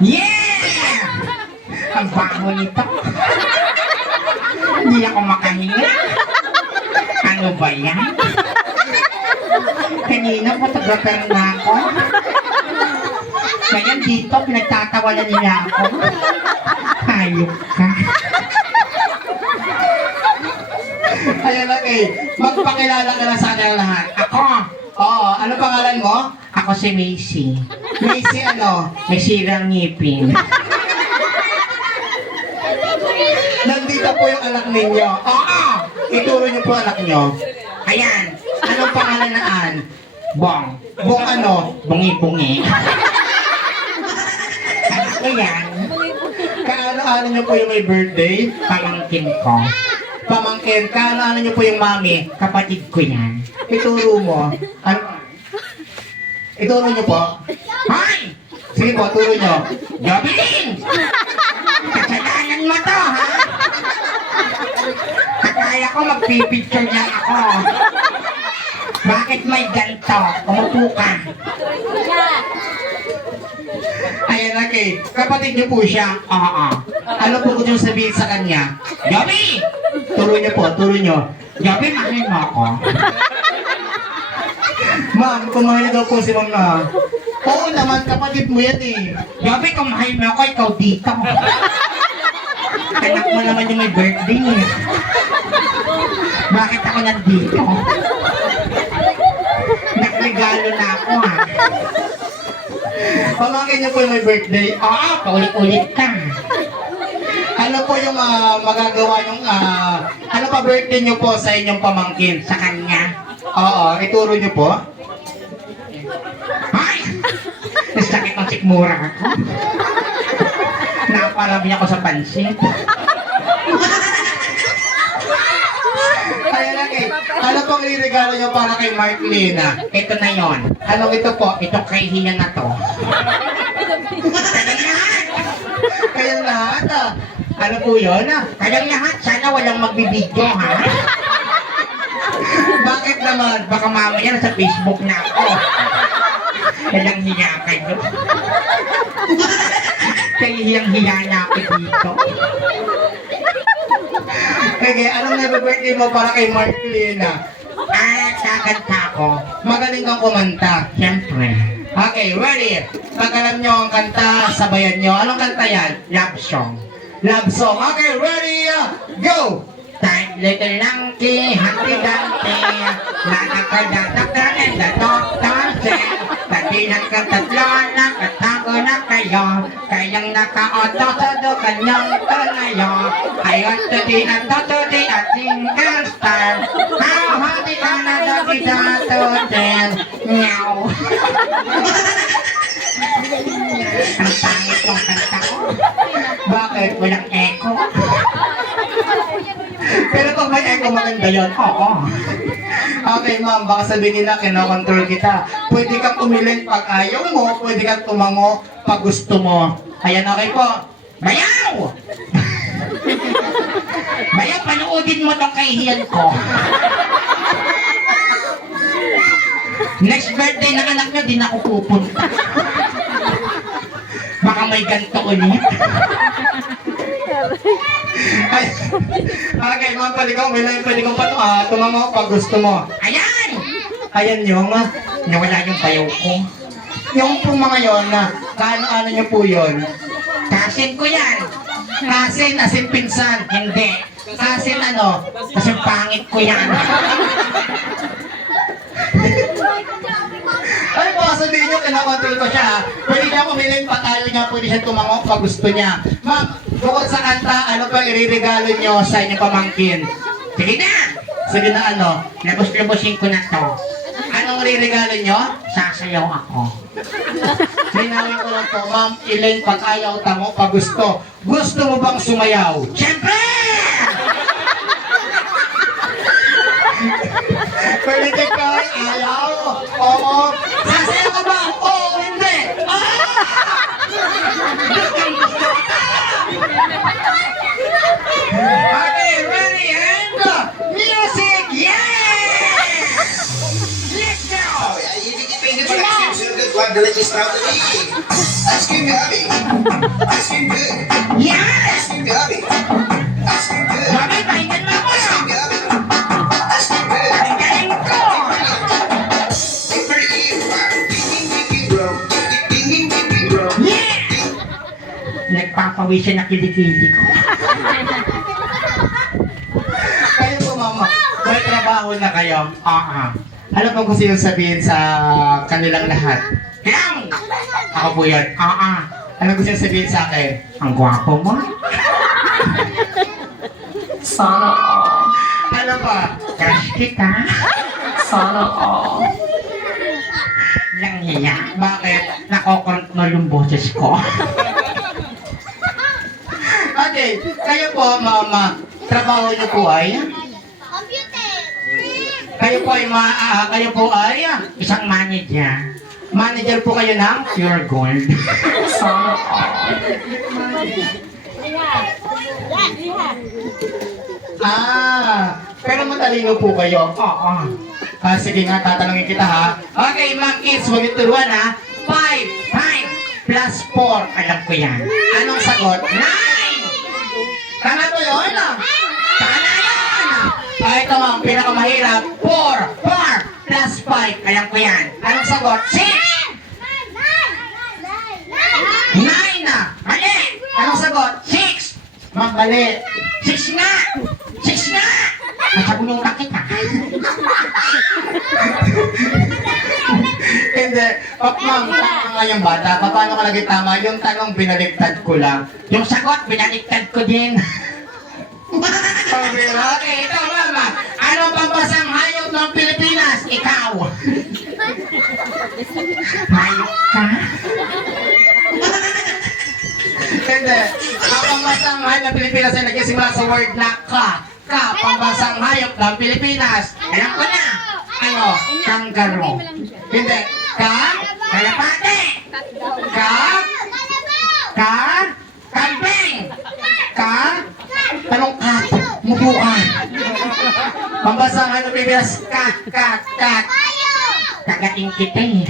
Yeah! Ang baho nito. Hindi ako makahinga. Ano ba yan? Kanina photographer na ako. Ngayon dito, pinagtatawanan nila ako. Hayop ka. Ayan lang eh. Magpakilala ka na sa akin lahat. Ako. Oo. Ano pangalan mo? Ako si Macy. Macy ano? May sirang ngipin. Nandito po yung anak ninyo. Oo. Ituro niyo po anak niyo. Ayan. Anong pangalan na An? Bong. Bong ano? Bungi-bungi. anak ko yan. Kaano-ano niyo po yung may birthday? Pamangkin ko. Pamangkin, kaano-ano niyo po yung mami? Kapatid ko yan. Ituro mo. Ano? Ituro niyo po. Hoy! Sige po, turo niyo. Jobin! Kasalanan mo to, ha? Akala ko magpipicture lang ako. Bakit may ganito? Umupo ka. Ayan, okay. Kapatid niyo po siya. Oo. Ano po gusto niyo sabihin sa kanya? Gabi! Turo niyo po, turo niyo. Gabi, mahal mo ako. Ma'am, kumain na daw po si ma'am na. Oo naman, kapatid mo yan eh. Gabi, mahal mo ako, ikaw dito. Anak mo naman yung may birthday eh. Bakit ako nandito? Nagregalo na ako ha. Pamangkin niyo po yung may birthday. Oo, paulit-ulit ka. Ano po yung ah, magagawa yung ano pa birthday niyo po sa inyong pamangkin? Sa kanya? Oo, ituro niyo po. Ay! Sakit ng sikmura ako. Naparami ako sa pansit. Kaya lang eh, ano pong iregalo niyo para kay Mark Lina? Ito na yon. Anong ito po? Ito kay Hina na to. Kayang lahat! Kayang lahat ah. Ano po yun ah? Kayang lahat. Sana walang magbibidyo ha? Bakit naman? Baka mamaya sa Facebook na ako. Walang hiya kayo. Kaya hiyang-hiya na ako dito. Okay, anong nabe-birthday mo para kay Mark Lina? Ah, kakanta ko. Magaling kang kumanta. Siyempre. Okay, ready? Pag alam nyo ang kanta, sabayan nyo. Anong kanta yan? Love song. Love song. Okay, ready? Go! Tight little monkey, Humpty Dumpty, nakakadatakta and the doctor said, Tatinan ka tatlo, nakatago na kayo, kayang naka-auto sa do kanyang kanayo. Ayon to the ato to the ating star, how hati ka na dati dato din, meow. Ang pangit kong kanta ko. Bakit? Walang echo? Pag may echo, maganda yun. Oo. Okay, ma'am, baka sabihin nila, kinokontrol kita. Pwede kang umiling pag ayaw mo, pwede kang tumango pag gusto mo. Ayan, okay po. Bayaw! Bayaw, panoodin mo tong kahihiyan ko. Next birthday ng anak nyo, di na ako pupunta. Baka may ganito ulit. Ay, okay, mga paligaw, may lang paligaw pa uh, tumango pag gusto mo. Ayan! Ayan yung, ah, nawala yung bayaw ko. Yung po mga yon na, kaano-ano nyo po yun? Kasin ko yan. Kasin, asin pinsan. Hindi. Kasin ano, kasi pangit ko yan. Ay po, sabihin nyo, kinakontrol ko siya. ha? Pwede niya kumiling ayaw niya, pwede siya tumango pag gusto niya. Ma'am, bukod sa kanta, ano pa iririgalo nyo sa inyong pamangkin? Sige na! Sige na ano, labos-labosin ko na to. Anong ririgalo nyo? Sasayaw ako. Linawin ko lang po, ma'am, iling pag ayaw, tango pag gusto. Gusto mo bang sumayaw? Siyempre! Pwede dala si strawberry. Ice cream yummy. Ice cream good. Yes! Ice cream yummy. Ice cream good. Mami, pakinggan mo ako! Ice cream yummy. Ice cream good. Ang galing ko! Paper earwax. Ding ding ding ding bro. Ding ding ding ding ding bro. Yeah! Nagpapawisan na kilikili ko. kayo po, mama. May trabaho na kayo. Oo. Ano pong gusto yung sabihin sa kanilang lahat? Yang! Ako po yan. Oo. Ano gusto sabihin sa akin? Ang gwapo mo. Sana all. Ano pa? Crush kita. Sana all. Yang hiya. Bakit? Nakokorot na yung boses ko. okay. Kayo po, mama. Trabaho niyo po ay? Kayo po ay ma ah, kayo po ay ah, isang manager. Manager po kayo ng Pure Gold. All. ah, pero matalino po kayo. Oo. Ah, sige nga, tatanungin kita ha. Okay, mga kids, huwag yung turuan ha. 5, 5 plus 4. Alam ko yan. Anong sagot? 9! Tama po yun? ah? Tama yun! Ah, ito ang pinakamahirap. 4, 4 plus 5. Alam ko yan. Anong sagot? 6! 9 na! Mali! Anong sagot? 6! Mabali! 6 nga! 6 nga! Masabunong ka kita. Hindi. Oh, ma'am, tama nga yung bata. Paano ka lagi tama? Yung tanong binaliktad ko lang. Yung sagot, binaliktad ko din. okay, ito mama. Ano bang basang hayop ng Pilipinas? Ikaw. Hayop ka? Hindi. Ang pambasang hayop ng Pilipinas ay nagsisimula sa word na ka. Ka, pambasang hayop ng Pilipinas. Alam ko na. Ano? Kangaroo. Hindi. Ka? Kalapate. Ka? Ka? Kambing. Ka? Tanong ka. Mubuan. Pambasang hayop ng Pilipinas. Ka, ka, ka. Kagating kita eh.